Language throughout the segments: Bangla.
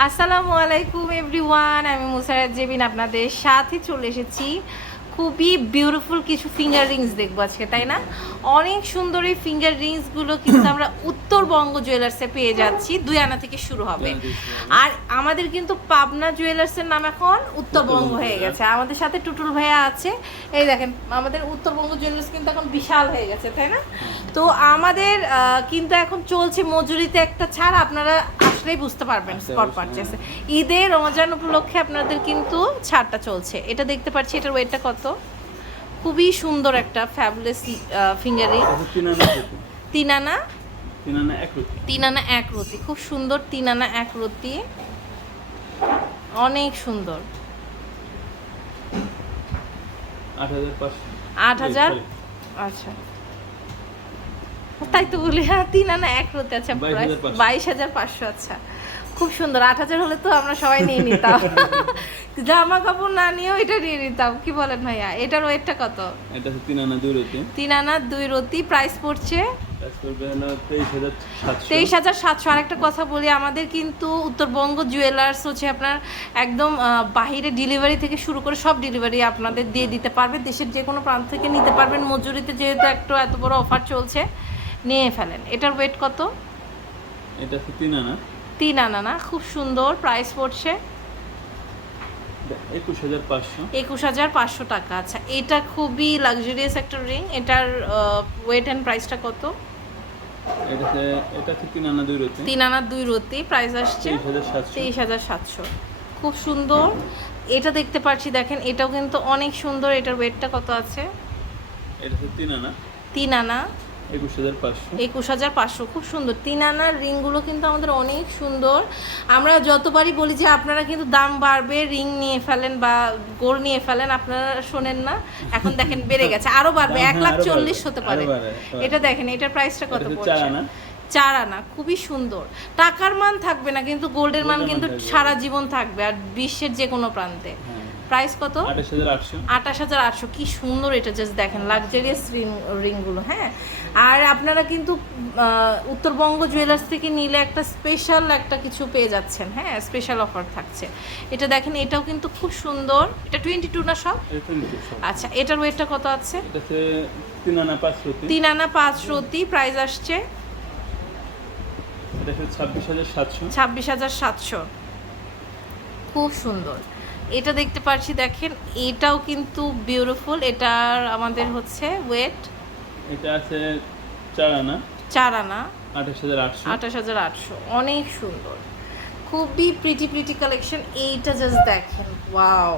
আসসালামু আলাইকুম এভরিওয়ান আমি মুসারাত জেবিন আপনাদের সাথে চলে এসেছি। খুবই বিউটিফুল কিছু ফিঙ্গার রিংস দেখব আজকে তাই না? অনেক সুন্দর এই ফিঙ্গার রিংসগুলো কিন্তু আমরা উত্তরবঙ্গ জুয়েলার্সে পেয়ে যাচ্ছি দুই আনা থেকে শুরু হবে। আর আমাদের কিন্তু পাবনা জুয়েলার্সের নাম এখন উত্তরবঙ্গ হয়ে গেছে। আমাদের সাথে টুটুল ভাইয়া আছে। এই দেখেন আমাদের উত্তরবঙ্গ জুয়েলার্স কিন্তু এখন বিশাল হয়ে গেছে তাই না? তো আমাদের কিন্তু এখন চলছে মজুরিতে একটা ছাড় আপনারা আসলেই বুঝতে পারবেন স্পট পারচেসে ঈদের রমজান উপলক্ষে আপনাদের কিন্তু ছাড়টা চলছে। এটা দেখতে পাচ্ছি এটার ওয়েটটা কত? খুবই সুন্দর একটা ফ্যাবুলাস ফিঙ্গারিং আচ্ছা তিন আনা তিন আনা? এক তিন আনা এক রতি খুব সুন্দর তিন আনা এক রতি অনেক সুন্দর। আট হাজার আচ্ছা। তাই তো বলি হ্যাঁ তিন আনা এক রতি আচ্ছা বাইশ হাজার পাঁচশো। আচ্ছা। খুব সুন্দর আট হাজার হলে তো আমরা সবাই নিয়ে নিতাম। জামা কাপড় না নিয়েও এটা নিয়ে নিতাম কি বলেন ভাইয়া? এটার ওয়েটটা কত? এটা তিন আনা দুই রুটি তিন আনা দুই রতি প্রাইস পড়ছে? তেইশ হাজার সাতশো। তেইশ হাজার সাতশো। আরেকটা কথা বলি আমাদের কিন্তু উত্তরবঙ্গ জুয়েলার্স হচ্ছে আপনার একদম বাহিরে ডেলিভারি থেকে শুরু করে সব ডেলিভারি আপনাদের দিয়ে দিতে পারবে। দেশের যে কোনো প্রান্ত থেকে নিতে পারবেন। মজুরিতে যেহেতু একটু এত বড় অফার চলছে নিয়ে ফেলেন। এটার ওয়েট কত? এটা তিন আনা। তিন আনা না? খুব সুন্দর প্রাইস পড়ছে? একুশ হাজার পাঁচশো। টাকা। আচ্ছা এটা খুবই লাক্সারিয়াস একটা রিং এটার ওয়েট অ্যান্ড প্রাইসটা কত? তিন আনা দুই রুটি তিন আনা দুই রতি প্রাইস আসছে তেইশ হাজার সাতশো। খুব সুন্দর। এটা দেখতে পাচ্ছি দেখেন এটাও কিন্তু অনেক সুন্দর। এটার ওয়েটটা কত আছে? এটা তিন আনা। তিন আনা। একুশ হাজার পাঁচশো। খুব সুন্দর। তিন আনার রিংগুলো কিন্তু আমাদের অনেক সুন্দর। আমরা যতবারই বলি যে আপনারা কিন্তু দাম বাড়বে রিং নিয়ে ফেলেন বা গোল্ড নিয়ে ফেলেন আপনারা শোনেন না। এখন দেখেন বেড়ে গেছে আরও বাড়বে এক হ্যাঁ, লাখ চল্লিশ হতে পারে। এটা দেখেন এটার প্রাইসটা কত পড়ছে? চার আনা। খুবই সুন্দর। টাকার মান থাকবে না কিন্তু গোল্ডের মান কিন্তু। সারা জীবন থাকবে আর বিশ্বের যে কোনো প্রান্তে। হ্যাঁ। প্রাইস কত? আঠাশ হাজার আটশো। কি সুন্দর এটা জাস্ট দেখেন লাক্সারিয়াস রিং রিংগুলো হ্যাঁ? আর আপনারা কিন্তু উত্তরবঙ্গ জুয়েলার্স থেকে নিলে একটা স্পেশাল একটা কিছু পেয়ে যাচ্ছেন হ্যাঁ? স্পেশাল অফার থাকছে। এটা দেখেন এটাও কিন্তু খুব সুন্দর। এটা টোয়েন্টি টু না সব। আচ্ছা এটার ওয়েটটা কত আছে? তিন আনা পাঁচ রুটি তিন আনা পাঁচ রতি প্রাইস আসছে? ছাব্বিশ হাজার সাতশো। খুব সুন্দর। এটা দেখতে পাচ্ছি দেখেন এটাও কিন্তু বিউটিফুল এটার আমাদের হচ্ছে ওয়েট এটা আছে চার আনা। চার আনা। আঠাশ হাজার আটশো। অনেক সুন্দর। খুবই প্রিটি প্রিটি কালেকশন এইটা জাস্ট দেখেন ওয়াও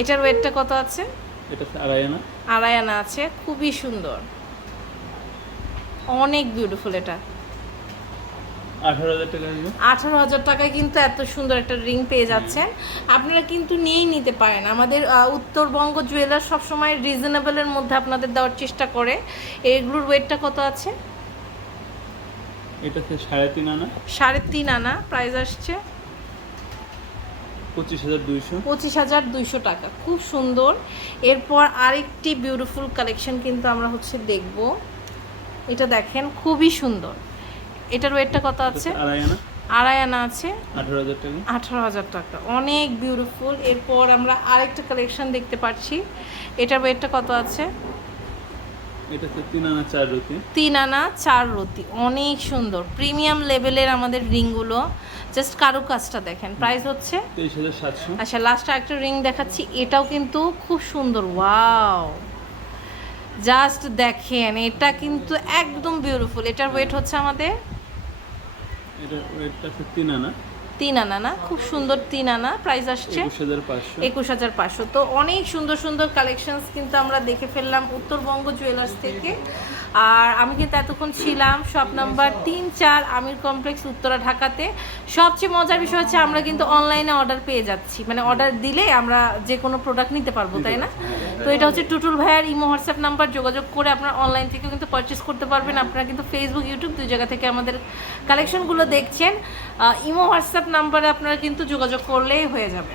এটার ওয়েটটা কত আছে? এটা আড়াই আনা। আড়াই আনা আছে খুবই সুন্দর। অনেক বিউটিফুল এটা। আঠারো হাজার টাকায় কিন্তু এত সুন্দর একটা রিং পেয়ে যাচ্ছেন। আপনারা কিন্তু নিয়েই নিতে পারেন। আমাদের উত্তরবঙ্গ জুয়েলার সবসময় রিজনেবলের মধ্যে আপনাদের দেওয়ার চেষ্টা করে। এগুলোর ওয়েটটা কত আছে? এটা সাড়ে তিন আনা। সাড়ে তিন আনা। প্রাইস আসছে? পঁচিশ হাজার দুইশো। টাকা। খুব সুন্দর। এরপর আরেকটি বিউটিফুল কালেকশন কিন্তু আমরা হচ্ছে দেখব। এটা দেখেন খুবই সুন্দর। এটার ওয়েটটা কত আছে। আড়াই আনা আছে। আঠারো হাজার টাকা। অনেক বিউটিফুল এরপর আমরা আরেকটা কালেকশন দেখতে পাচ্ছি। এটার ওয়েটটা কত আছে? তিন আনা চার রতি। অনেক সুন্দর। প্রিমিয়াম লেভেলের আমাদের রিংগুলো। জাস্ট কারুকাজটা দেখেন। প্রাইস হচ্ছে আচ্ছা লাস্ট একটা রিং দেখাচ্ছি। এটাও কিন্তু খুব সুন্দর। ওয়াও জাস্ট দেখেন এটা কিন্তু একদম বিউটিফুল এটার ওয়েট হচ্ছে আমাদের এটা ওয়েটটা তিন আনা তিন আনা না? খুব সুন্দর তিন আনা প্রাইস আসছে একুশ হাজার পাঁচশো। তো অনেক সুন্দর সুন্দর কালেকশনস কিন্তু আমরা দেখে ফেললাম উত্তরবঙ্গ জুয়েলার্স থেকে। আর আমি কিন্তু এতক্ষণ ছিলাম শপ নাম্বার তিন চার আমির কমপ্লেক্স উত্তরা ঢাকাতে। সবচেয়ে মজার বিষয় হচ্ছে আমরা কিন্তু অনলাইনে অর্ডার পেয়ে যাচ্ছি। মানে অর্ডার দিলে আমরা যে কোনো প্রোডাক্ট নিতে পারব তাই না? তো এটা হচ্ছে টুটুল ভাইয়ার ইমো হোয়াটসঅ্যাপ নাম্বার যোগাযোগ করে আপনারা অনলাইন থেকেও কিন্তু পারচেস করতে পারবেন। আপনারা কিন্তু ফেসবুক ইউটিউব দুই জায়গা থেকে আমাদের কালেকশনগুলো দেখছেন। ইমো ইমো হোয়াটসঅ্যাপ নাম্বারে আপনারা কিন্তু যোগাযোগ করলেই হয়ে যাবে।